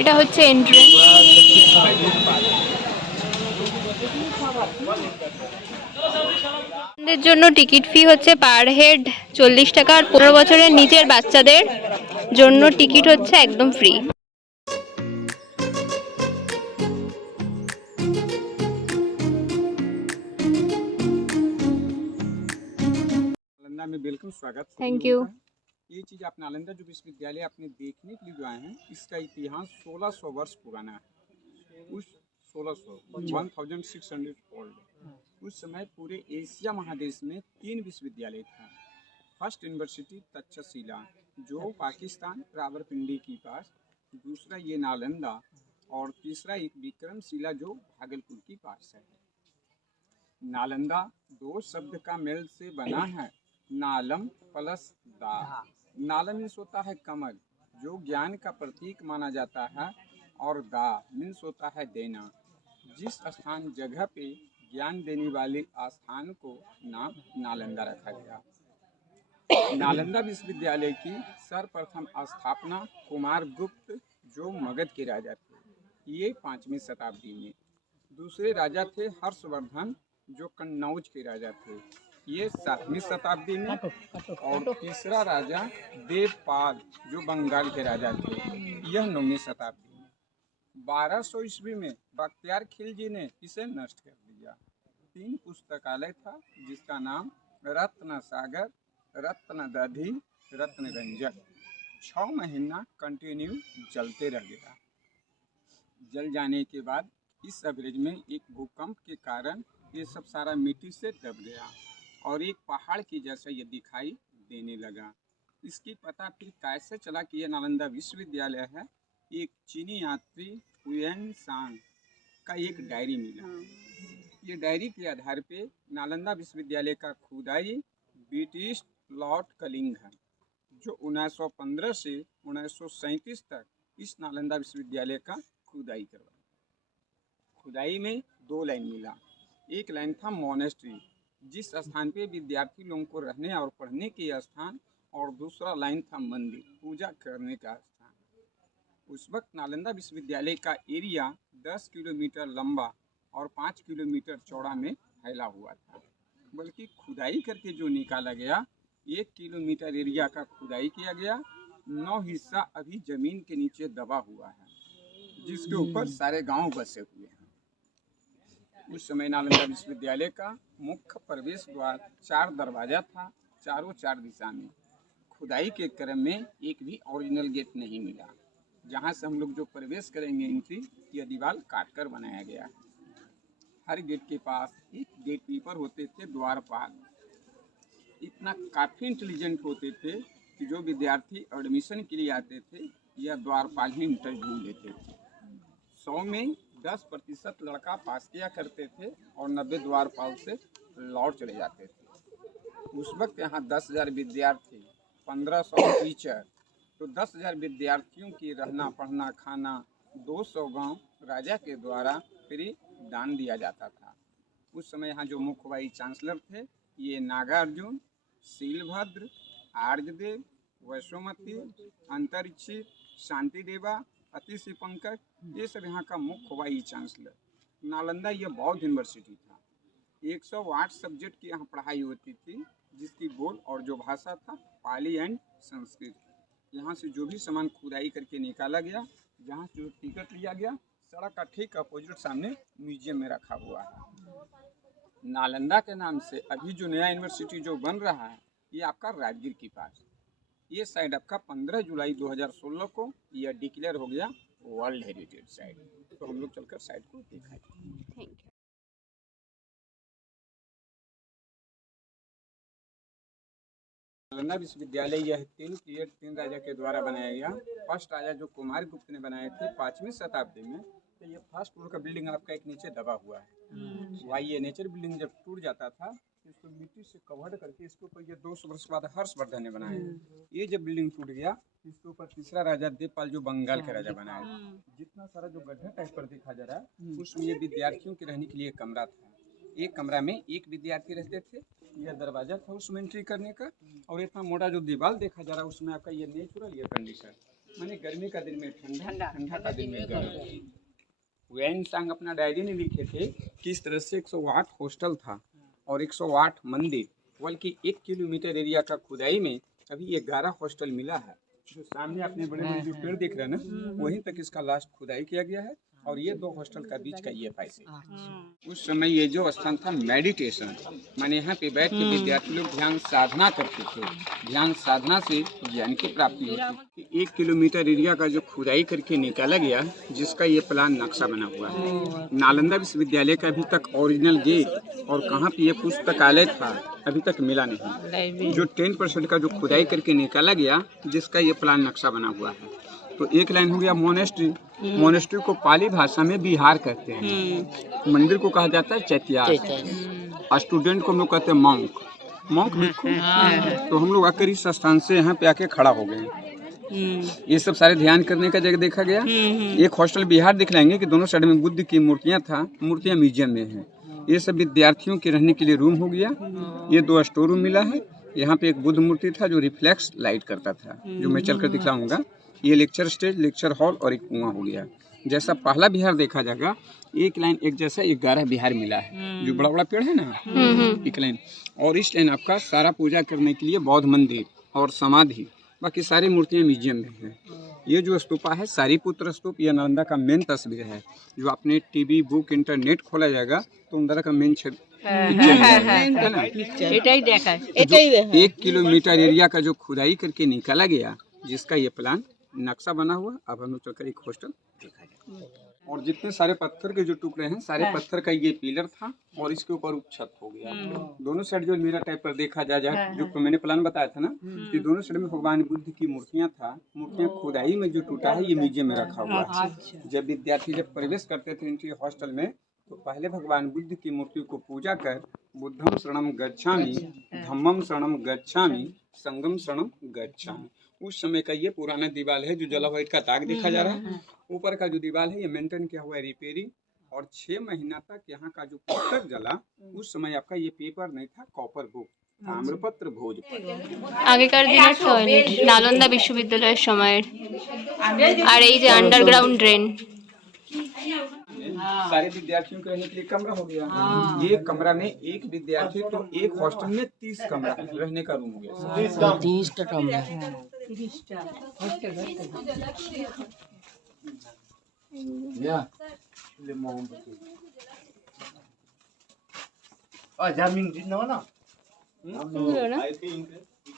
এটা হচ্ছে এন্ট্রেন্স। এদের জন্য টিকিট ফি হচ্ছে পার হেড 40 টাকা, আর 15 বছরের নিচের বাচ্চাদের জন্য টিকিট হচ্ছে একদম ফ্রি। नालंदा में वेलकम स्वागत। Thank you. ये चीज़ आप नालंदा जो विश्वविद्यालय आपने देखने के लिए जो आए हैं, इसका इतिहास 1600 वर्ष पुराना है। उस 1600 ओल्ड। उस समय पूरे एशिया महादेश में 3 विश्वविद्यालय था। फर्स्ट यूनिवर्सिटी तक्षशिला जो पाकिस्तान रावलपिंडी के पास, दूसरा ये नालंदा, और तीसरा एक विक्रमशिला जो भागलपुर के पास है। नालंदा 2 शब्द का मेल से बना है, नालम प्लस दा। नालम मीन्स होता है कमल, जो ज्ञान का प्रतीक माना जाता है, और दा मीन्स होता है देना। जिस स्थान जगह पे ज्ञान देने वाले स्थान को नाम नालंदा रखा गया। नालंदा विश्वविद्यालय की सर्वप्रथम स्थापना कुमारगुप्त जो मगध के राजा थे, ये 5वीं शताब्दी में। दूसरे राजा थे हर्षवर्धन जो कन्नौज के राजा थे, ये 7वीं शताब्दी में। और तीसरा राजा देवपाल जो बंगाल के राजा थे, यह 9वीं शताब्दी में। 1200 ईस्वी में बख्तियार खिलजी ने इसे नष्ट कर दिया। 3 पुस्तकालय था जिसका नाम रत्न सागर, रत्न दधि, रत्न रंजक। 6 महीना कंटिन्यू जलते रह गया। जल जाने के बाद इस एवरेज में एक भूकंप के कारण ये सब सारा मिट्टी से दब गया और एक पहाड़ की जैसा ये दिखाई देने लगा। इसकी पता फिर कैसे चला कि यह नालंदा विश्वविद्यालय है? एक चीनी यात्री हुएन सांग का एक डायरी मिला। ये डायरी के आधार पे नालंदा विश्वविद्यालय का खुदाई ब्रिटिश लॉर्ड कलिंघम जो 1915 से 1937 तक इस नालंदा विश्वविद्यालय का खुदाई करवाया। खुदाई में 2 लाइन मिला। एक लाइन था मोनेस्ट्री, जिस स्थान पे विद्यार्थी लोगों को रहने और पढ़ने के स्थान, और दूसरा लाइन था मंदिर, पूजा करने का स्थान। उस वक्त नालंदा विश्वविद्यालय का एरिया 10 किलोमीटर लंबा और 5 किलोमीटर चौड़ा में फैला हुआ था। बल्कि खुदाई करके जो निकाला गया, 1 किलोमीटर एरिया का खुदाई किया गया। 9 हिस्सा अभी जमीन के नीचे दबा हुआ है, जिसके ऊपर सारे गांव बसे हुए हैं। उस समय नालंदा विश्वविद्यालय का मुख्य प्रवेश द्वार 4 दरवाजा था, चारों 4 दिशा में। खुदाई के क्रम में एक भी ओरिजिनल गेट नहीं मिला। जहां से हम लोग जो प्रवेश करेंगे एंट्री, यह दीवार काटकर बनाया गया है। हर गेट के पास एक गेट कीपर होते थे, द्वारपाल। इतना काफ़ी इंटेलिजेंट होते थे कि जो विद्यार्थी एडमिशन के लिए आते थे, यह द्वारपाल ही इंटरव्यू लेते थे। 100 में 10% लड़का पास किया करते थे और 90 द्वारपाल से लौट चले जाते थे। उस वक्त यहाँ 10,000 विद्यार्थी, 1500 टीचर, तो 10,000 विद्यार्थियों की रहना पढ़ना खाना 200 गांव राजा के द्वारा फ्री दान दिया जाता था। उस समय यहाँ जो मुख्य वाइस चांसलर थे, ये नागार्जुन, शीलभद्र, आर्यदेव, वैश्वमती, अंतरिक्षी, शांति देवा, अतिशि पंकज, ये सब यहाँ का मुख्य वाइस चांसलर। नालंदा यह बौद्ध यूनिवर्सिटी था। 108 सब्जेक्ट की यहाँ पढ़ाई होती थी, जिसकी बोल और जो भाषा था पाली एंड संस्कृत। यहाँ से जो भी सामान खुदाई करके निकाला गया, जहाँ से जो टिकट लिया गया, सड़क का ठीक अपोजिट सामने म्यूजियम में रखा हुआ है। नालंदा के नाम से अभी जो नया यूनिवर्सिटी जो बन रहा है, ये आपका राजगीर के पास। ये साइड आपका 15 जुलाई 2016 को यह डिक्लेयर हो गया वर्ल्ड हेरिटेज साइट। तो हम लोग चलकर साइट को दिखाएं। Thank you. नालंदा विश्वविद्यालय यह 3 पीरियड 3 राजा के द्वारा बनाया गया। फर्स्ट राजा जो कुमारगुप्त ने बनाए थे 5वीं शताब्दी में। तो ये फर्स्ट फ्लोर का बिल्डिंग आपका एक नीचे दबा हुआ है। वही ये नेचर बिल्डिंग जब टूट जाता था, इसको मिट्टी से कवर करके इसके ऊपर ये 200 वर्ष बाद हर्षवर्धन ने बनाया। ये जब बिल्डिंग टूट गया, इसके ऊपर तीसरा राजा देवपाल जो बंगाल का राजा बनाया। जितना सारा जो गड्ढा टाइप पर दिखा जा रहा है, उसमें ये विद्यार्थियों के रहने के लिए कमरा था। एक कमरा में एक विद्यार्थी रहते थे। यह दरवाजा था उसमें एंट्री करने का, और इतना मोटा जो दीवार देखा जा रहा है उसमें आपका ये नेचुरल एयर कंडीशन माने गर्मी का दिन में ठंडा, ठंडा का दिन में गर्म। वैन सांग अपना डायरी में लिखे थे कि इस तरह से 108 हॉस्टल था और 108 मंदिर, बल्कि 1 किलोमीटर एरिया का खुदाई में अभी 11 हॉस्टल मिला है। जो सामने अपने बड़े बड़े जो पेड़ दिख रहे हैं ना, वहीं तक इसका लास्ट खुदाई किया गया है और ये 2 हॉस्टल का बीच का ये पैसे। उस समय ये जो स्थान था मेडिटेशन, माने यहाँ पे बैठ के विद्यार्थी लोग ध्यान साधना करते थे। ध्यान साधना से ज्ञान की प्राप्ति होती थी। 1 किलोमीटर एरिया का जो खुदाई करके निकाला गया, जिसका ये प्लान नक्शा बना हुआ है। नालंदा विश्वविद्यालय का अभी तक ओरिजिनल गेट और कहाँ पे ये पुस्तकालय था अभी तक मिला नहीं। जो 10% का जो खुदाई करके निकाला गया, जिसका ये प्लान नक्शा बना हुआ है। तो एक लाइन हो गया मोनेस्ट्री। मोनेस्ट्री को पाली भाषा में बिहार कहते हैं। मंदिर को कहा जाता है चैत्यास। स्टूडेंट को हम लोग कहते हैं मॉन्क। मॉन्क भिक्षु। तो हम लोग आकर इस स्थान से यहाँ पे आके खड़ा हो गए। ये सब सारे ध्यान करने का जगह देखा गया। एक हॉस्टल बिहार दिखलाएंगे कि दोनों साइड में बुद्ध की मूर्तियाँ था। मूर्तियाँ म्यूजियम में है। ये सब विद्यार्थियों के रहने के लिए रूम हो गया। ये 2 स्टोर रूम मिला है। यहाँ पे एक बुद्ध मूर्ति था जो रिफ्लेक्स लाइट करता था, जो मैं चलकर दिखलाऊंगा। ये लेक्चर स्टेज, लेक्चर हॉल और एक कुआं हो गया। जैसा पहला बिहार देखा जाएगा, एक लाइन एक जैसा 11 बिहार मिला है। जो बड़ा बड़ा पेड़ है ना, एक लाइन। और इस लाइन आपका सारा पूजा करने के लिए बौद्ध मंदिर और समाधि, बाकी सारी मूर्तियाँ म्यूजियम में है। ये जो स्तूपा है सारीपुत्र स्तूप, यह नालंदा का मेन तस्वीर है। जो आपने टीवी, बुक, इंटरनेट खोला जाएगा तो अंदर का मेन है ना, जो 1 किलोमीटर एरिया का जो खुदाई करके निकाला गया, जिसका ये प्लान नक्शा बना हुआ। अब हम लोग चलकर एक हॉस्टल देखा जाए। और जितने सारे पत्थर के जो टुकड़े हैं, सारे पत्थर का ये पिलर था और इसके ऊपर छत हो गया। दोनों साइड जो मेरा टाइप पर देखा जाए, जो मैंने प्लान बताया था ना, कि दोनों साइड में भगवान बुद्ध की मूर्तियाँ था। मूर्तियाँ खुदाई में जो टूटा है, ये म्यूजियम में रखा हुआ है। जब विद्यार्थी जब प्रवेश करते थे इनके हॉस्टल में, तो पहले भगवान बुद्ध की मूर्ति को पूजा कर बुद्धम शरणम गच्छामि, धम्मम शरणम गच्छामि, संगम शरणम गच्छामि। उस समय का ये पुराना दीवार है जो जला हुआ का दाग देखा जा रहा है। ऊपर का जो दीवार है ये मेंटेन किया हुआ है, रिपेयरिंग। और 6 महीना तक यहाँ का जो पुस्तक जला, उस समय आपका ये पेपर नहीं था, कॉपर बुक, ताम्रपत्र, भोजपत्र। আগেকার দিনের টয়লেট নালন্দা বিশ্ববিদ্যালয়ের সময়ের। আর এই যে আন্ডারগ্রাউন্ড ড্রেন। सारे विद्यार्थियों के रहने के लिए कमरा हो गया। ये कमरा में एक विद्यार्थी, तो एक हॉस्टल में 30 कमरा रहने का रूम हो गया। 30 कमरा।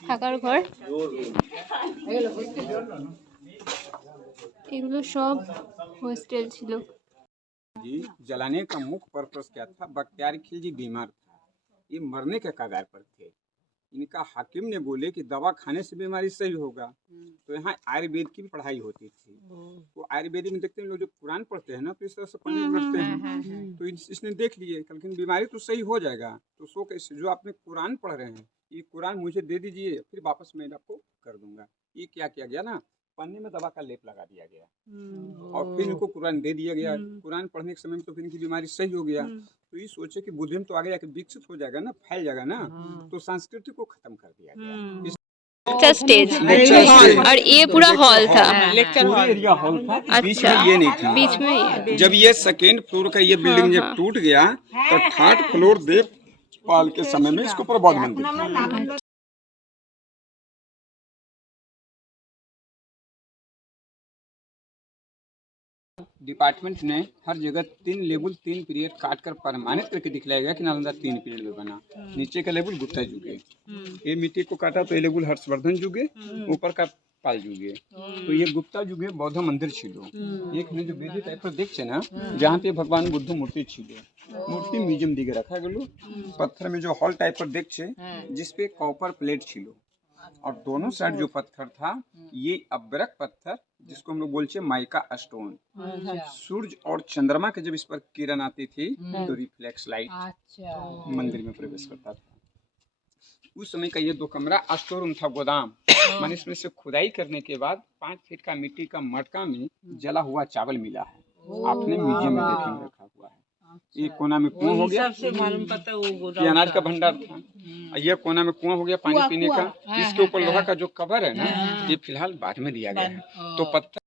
থাকার ঘর, এগুলো সব হোস্টেল ছিল। जी जलाने का मुख्य पर्पस क्या था? बख्तियार खिलजी बीमार था, ये मरने के कगार पर थे। इनका हाकिम ने बोले कि दवा खाने से बीमारी सही होगा। तो यहाँ आयुर्वेद की भी पढ़ाई होती थी। तो आयुर्वेद में देखते हैं लोग जो कुरान पढ़ते हैं ना, तो इस तरह से पढ़ने उलटते हैं। तो इसने देख लिए, लेकिन बीमारी तो सही हो जाएगा। तो सो कैसे, जो आपने कुरान पढ़ रहे हैं, ये कुरान मुझे दे दीजिए, फिर वापस मैं आपको कर दूंगा। ये क्या किया गया ना, पन्ने में दवा का लेप लगा दिया गया और फिर इनको कुरान दे दिया गया। कुरान पढ़ने के समय में तो फिर इनकी बीमारी सही हो गया। तो ये सोचे कि बुद्धिज्म तो आगे जाके विकसित हो जाएगा ना, फैल जाएगा ना, तो संस्कृति को खत्म कर दिया गया। लेक्चर स्टेज और ये पूरा हॉल था। पूरा एरिया हॉल था। बीच अच्छा, में ये नहीं था। बीच में ही। जब ये 2nd फ्लोर का ये बिल्डिंग जब टूट गया, तो 3rd फ्लोर देवपाल के समय में इसके ऊपर बौद्ध मंदिर था। डिपार्टमेंट ने हर जगह 3 लेवल 3 पीरियड काट कर प्रमाणित करके दिखलाया गया कि नालंदा 3 पीरियड में बना। नीचे का लेवल गुप्ता जुगे, ये मिट्टी को काटा तो ये लेवल हर्षवर्धन जुगे, ऊपर का पाल जुगे। तो ये गुप्ता जुगे बौद्ध मंदिर छिलो। एक जो बेदी टाइप पर देखছে ना, जहाँ पे भगवान बुद्ध मूर्ति छिलो, मूर्ति म्यूजियम दिखे रखा गलो। पत्थर में जो हॉल टाइप पर देखছে, जिसपे कॉपर प्लेट छिलो। और दोनों साइड जो पत्थर था, ये अब्रक पत्थर, जिसको हम लोग बोलते हैं माइका स्टोन। सूरज और चंद्रमा के जब इस पर किरण आती थी, तो रिफ्लेक्स लाइट मंदिर में प्रवेश करता था। उस समय का ये 2 कमरा स्टोर रूम था, गोदाम। मैंने इसमें से खुदाई करने के बाद 5 फीट का मिट्टी का मटका में जला हुआ चावल मिला है। आपने म्यूजियम में देखेंगे रखा हुआ है। एक कोना में कुआं हो गया, ये अनाज का भंडार था। ये कोना में कुआं हो गया पानी कुआं, पीने का। कुआं। हाँ, इसके ऊपर हाँ, लोहा हाँ। का जो कवर है ना, हाँ। ये फिलहाल बाद में दिया गया है। बाद- तो ओ। पत्थर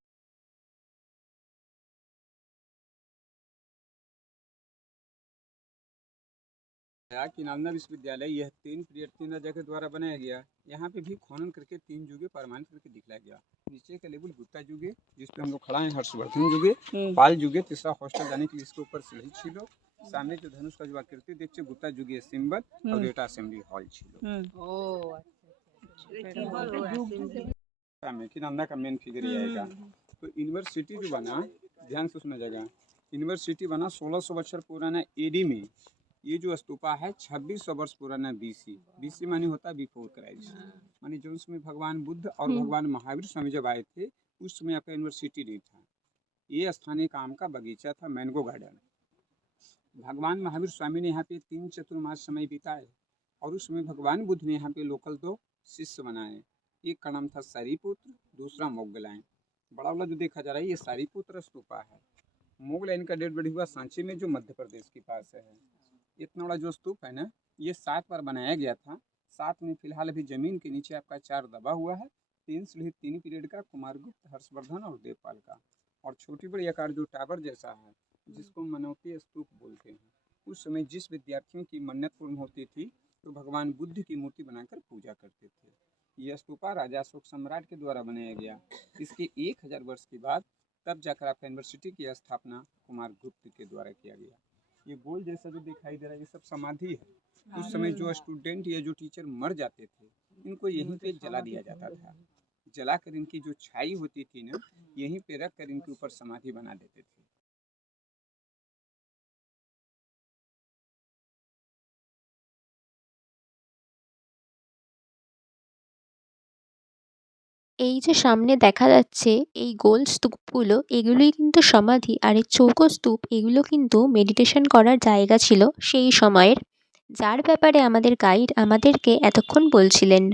कि नालंदा विश्वविद्यालय यह 3 पीरियड 3 राजा के द्वारा बनाया गया। यहाँ पे भी खनन करके 3 जुगे प्रमाणित करके दिखलाया गया। नीचे का लेवल गुप्ता जुगे, जिस पे हम लोग खड़ा हैं, हर्षवर्धन जुगे, पाल जुगे, तीसरा हॉस्टल जाने के लिए इसके ऊपर सीढ़ी छिलो। सामने जो धनुष का जो आकृति देखते गुप्ता जुगे सिंबल और डेटा असेंबली हॉल छिलो। कि नालंदा का मेन फिगर ये आएगा। तो यूनिवर्सिटी जो बना, ध्यान से सुना जाएगा, यूनिवर्सिटी बना 1600 वर्ष पुराना एडी में। ये जो स्तूपा है 2600 वर्ष पुराना बीसी। बीसी मानी होता है बिफोर क्राइस्ट, मानी जो उसमें भगवान बुद्ध और भगवान महावीर स्वामी जब आए थे उस समय आपका यूनिवर्सिटी नहीं था। ये स्थानीय काम का बगीचा था, मैंगो गार्डन। भगवान महावीर स्वामी ने यहाँ पे 3 चतुर्मास समय बिताए और उस समय भगवान बुद्ध ने यहाँ पे लोकल 2 शिष्य बनाए। एक का नाम था सारीपुत्र, दूसरा मोगलाइन। बड़ा वाला जो देखा जा रहा है ये सारीपुत्र स्तूपा है। मोगलाइन का डेट बॉडी हुआ सांची में, जो मध्य प्रदेश के पास है। इतना बड़ा जो स्तूप है ना, ये 7 बार बनाया गया था। 7 में फिलहाल अभी जमीन के नीचे आपका 4 दबा हुआ है। 3 सीढ़ी 3 पीरियड का, कुमारगुप्त, हर्षवर्धन और देवपाल का। और छोटी बड़ी आकार जो टावर जैसा है, जिसको मनौती स्तूप बोलते हैं। उस समय जिस विद्यार्थियों की मन्नत पूर्ण होती थी तो भगवान बुद्ध की मूर्ति बनाकर पूजा करते थे। यह स्तूपा राजा अशोक सम्राट के द्वारा बनाया गया। इसके 1000 वर्ष के बाद तब जाकर आपका यूनिवर्सिटी की स्थापना कुमारगुप्त के द्वारा किया गया। ये गोल जैसा जो दिखाई दे रहा है ये सब समाधि है। उस समय जो स्टूडेंट या जो टीचर मर जाते थे इनको यहीं पे जला दिया जाता था। जलाकर इनकी जो छाई होती थी ना, यहीं पे रख कर इनके ऊपर समाधि बना देते थे। এই যে সামনে দেখা যাচ্ছে এই গোল স্তূপগুলো, এগুলোই কিন্তু সমাধি। আর এই চৌকো স্তূপ, এগুলো কিন্তু মেডিটেশন করার জায়গা ছিল সেই সময়ের, যার ব্যাপারে আমাদের গাইড আমাদেরকে এতক্ষণ বলছিলেন।